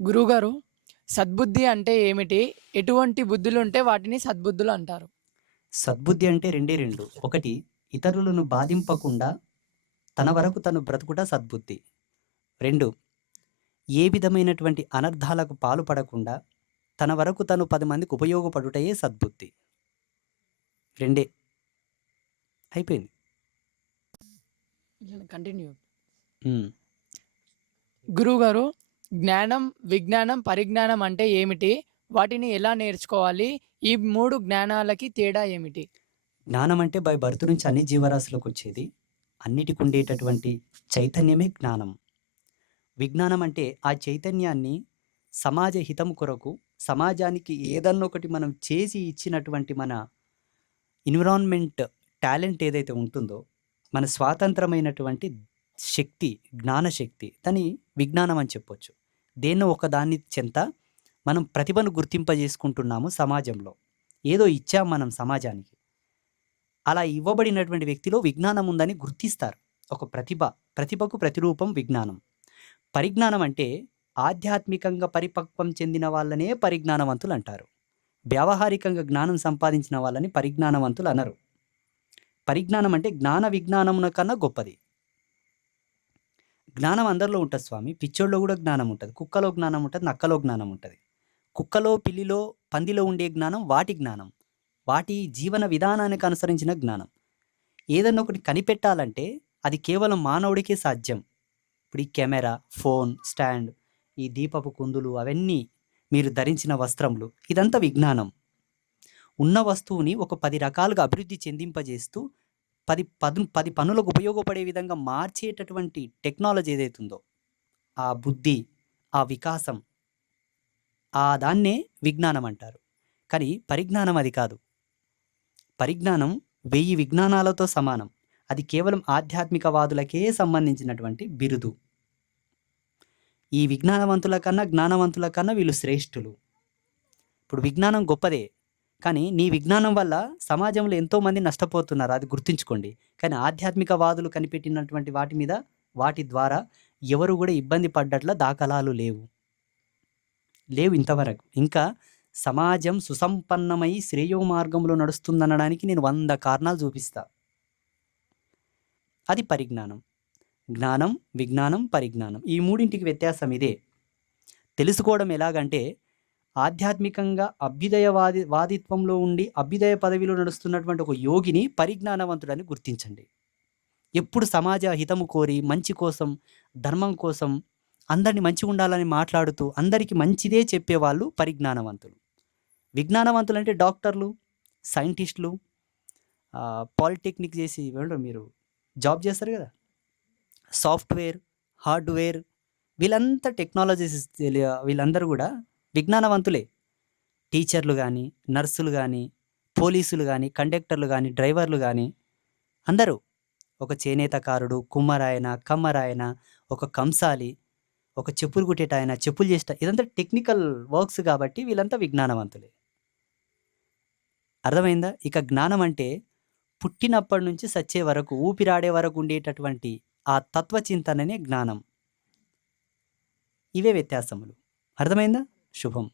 గురువుగారు, సద్బుద్ధి అంటే ఏమిటి? ఎటువంటి బుద్ధులుంటే వాటిని సద్బుద్ధులు అంటారు? సద్బుద్ధి అంటే రెండే రెండు. ఒకటి, ఇతరులను బాధింపకుండా తన వరకు తను బ్రతుకుట సద్బుద్ధి. 2, ఏ విధమైనటువంటి అనర్థాలకు పాలుపడకుండా తన వరకు తను 10 మందికి ఉపయోగపడుటయే సద్బుద్ధి. రెండే. అయిపోయింది. కంటిన్యూ. హ్మ్. గురువుగారు, జ్ఞానం, విజ్ఞానం, పరిజ్ఞానం అంటే ఏమిటి? వాటిని ఎలా నేర్చుకోవాలి? ఈ 3 జ్ఞానాలకి తేడా ఏమిటి? జ్ఞానం అంటే బై బర్త్ నుంచి అన్ని జీవరాశులకొచ్చేది. అన్నిటికుండేటటువంటి చైతన్యమే జ్ఞానం. విజ్ఞానం అంటే ఆ చైతన్యాన్ని సమాజ హితం కొరకు, సమాజానికి ఏదన్నొకటి మనం చేసి ఇచ్చినటువంటి మన ఎన్విరాన్మెంట్ టాలెంట్ ఏదైతే ఉంటుందో, మన స్వాతంత్రమైనటువంటి శక్తి, జ్ఞానశక్తి దాన్ని విజ్ఞానం అని చెప్పొచ్చు. దేన్నో ఒకదాన్ని చెంత మనం ప్రతిభను గుర్తింపజేసుకుంటున్నాము సమాజంలో. ఏదో ఇచ్చాం మనం సమాజానికి. అలా ఇవ్వబడినటువంటి వ్యక్తిలో విజ్ఞానం ఉందని గుర్తిస్తారు. ఒక ప్రతిభ, ప్రతిభకు ప్రతిరూపం విజ్ఞానం. పరిజ్ఞానం అంటే ఆధ్యాత్మికంగా పరిపక్వం చెందిన వాళ్ళనే పరిజ్ఞానవంతులు అంటారు. వ్యావహారికంగా జ్ఞానం సంపాదించిన వాళ్ళని పరిజ్ఞానవంతులు అనరు. పరిజ్ఞానం అంటే జ్ఞాన విజ్ఞానమున కన్నా గొప్పది. జ్ఞానం అందరిలో ఉంటుంది స్వామి. పిచ్చోడిలో కూడా జ్ఞానం ఉంటుంది. కుక్కలో జ్ఞానం ఉంటుంది, నక్కలో జ్ఞానం ఉంటుంది. కుక్కలో, పిల్లిలో, పందిలో ఉండే జ్ఞానం వాటి జ్ఞానం. వాటి జీవన విధానానికి అనుసరించిన జ్ఞానం. ఏదన్నా ఒకటి కనిపెట్టాలంటే అది కేవలం మానవుడికే సాధ్యం. ఇప్పుడు ఈ కెమెరా, ఫోన్, స్టాండ్, ఈ దీపపు కుందులు అవన్నీ, మీరు ధరించిన వస్త్రములు, ఇదంతా విజ్ఞానం. ఉన్న వస్తువుని ఒక 10 రకాలుగా అభివృద్ధి చెందింపజేస్తూ 10 పనులకు ఉపయోగపడే విధంగా మార్చేటటువంటి టెక్నాలజీ ఏదైతుందో, ఆ బుద్ధి, ఆ వికాసం, ఆ దాన్నే విజ్ఞానం అంటారు. కానీ పరిజ్ఞానం అది కాదు. పరిజ్ఞానం 1000 విజ్ఞానాలతో సమానం. అది కేవలం ఆధ్యాత్మికవాదులకే సంబంధించినటువంటి బిరుదు. ఈ విజ్ఞానవంతుల కన్నా, జ్ఞానవంతుల కన్నా వీళ్ళు శ్రేష్ఠులు. ఇప్పుడు విజ్ఞానం గొప్పదే. కానీ నీ విజ్ఞానం వల్ల సమాజంలో ఎంతోమంది నష్టపోతున్నారు. అది గుర్తుంచుకోండి. కానీ ఆధ్యాత్మికవాదులు కనిపెట్టినటువంటి వాటి మీద, వాటి ద్వారా ఎవరు కూడా ఇబ్బంది పడ్డట్ల దాఖలాలు లేవు. లేవు ఇంతవరకు. ఇంకా సమాజం సుసంపన్నమై శ్రేయో మార్గంలో నడుస్తుందనడానికి నేను 100 కారణాలు చూపిస్తా. అది పరిజ్ఞానం. జ్ఞానం, విజ్ఞానం, పరిజ్ఞానం. ఈ మూడింటికి వ్యత్యాసం ఇదే. తెలుసుకోవడం ఎలాగంటే ఆధ్యాత్మికంగా వాదిత్వంలో ఉండి అభ్యుదయ పదవిలో నడుస్తున్నటువంటి ఒక యోగిని పరిజ్ఞానవంతుడని గుర్తించండి. ఎప్పుడు సమాజ హితము కోరి, మంచి కోసం, ధర్మం కోసం, అందరిని మంచిగా ఉండాలని మాట్లాడుతూ అందరికీ మంచిదే చెప్పేవాళ్ళు పరిజ్ఞానవంతులు. విజ్ఞానవంతులు అంటే డాక్టర్లు, సైంటిస్టులు, పాలిటెక్నిక్ చేసి ఏమంటారు మీరు, జాబ్ చేస్తారు కదా, సాఫ్ట్వేర్, హార్డ్వేర్, వీళ్ళంతా టెక్నాలజీస్, వీళ్ళందరూ కూడా విజ్ఞానవంతులే. టీచర్లు కానీ, నర్సులు కానీ, పోలీసులు కానీ, కండక్టర్లు కానీ, డ్రైవర్లు కానీ అందరూ, ఒక చేనేతకారుడు, కుమ్మరాయన, కమ్మరాయన, ఒక కంసాలి, ఒక చెప్పులు కుట్టేటాయన, చెప్పులు చేసేట, ఇదంతా టెక్నికల్ వర్క్స్ కాబట్టి వీళ్ళంతా విజ్ఞానవంతులే. అర్థమైందా? ఇక జ్ఞానం అంటే పుట్టినప్పటి నుంచి సచ్చే వరకు, ఊపిరాడే వరకు ఉండేటటువంటి ఆ తత్వచింతననే జ్ఞానం. ఇవే వ్యత్యాసములు. అర్థమైందా? శుభం.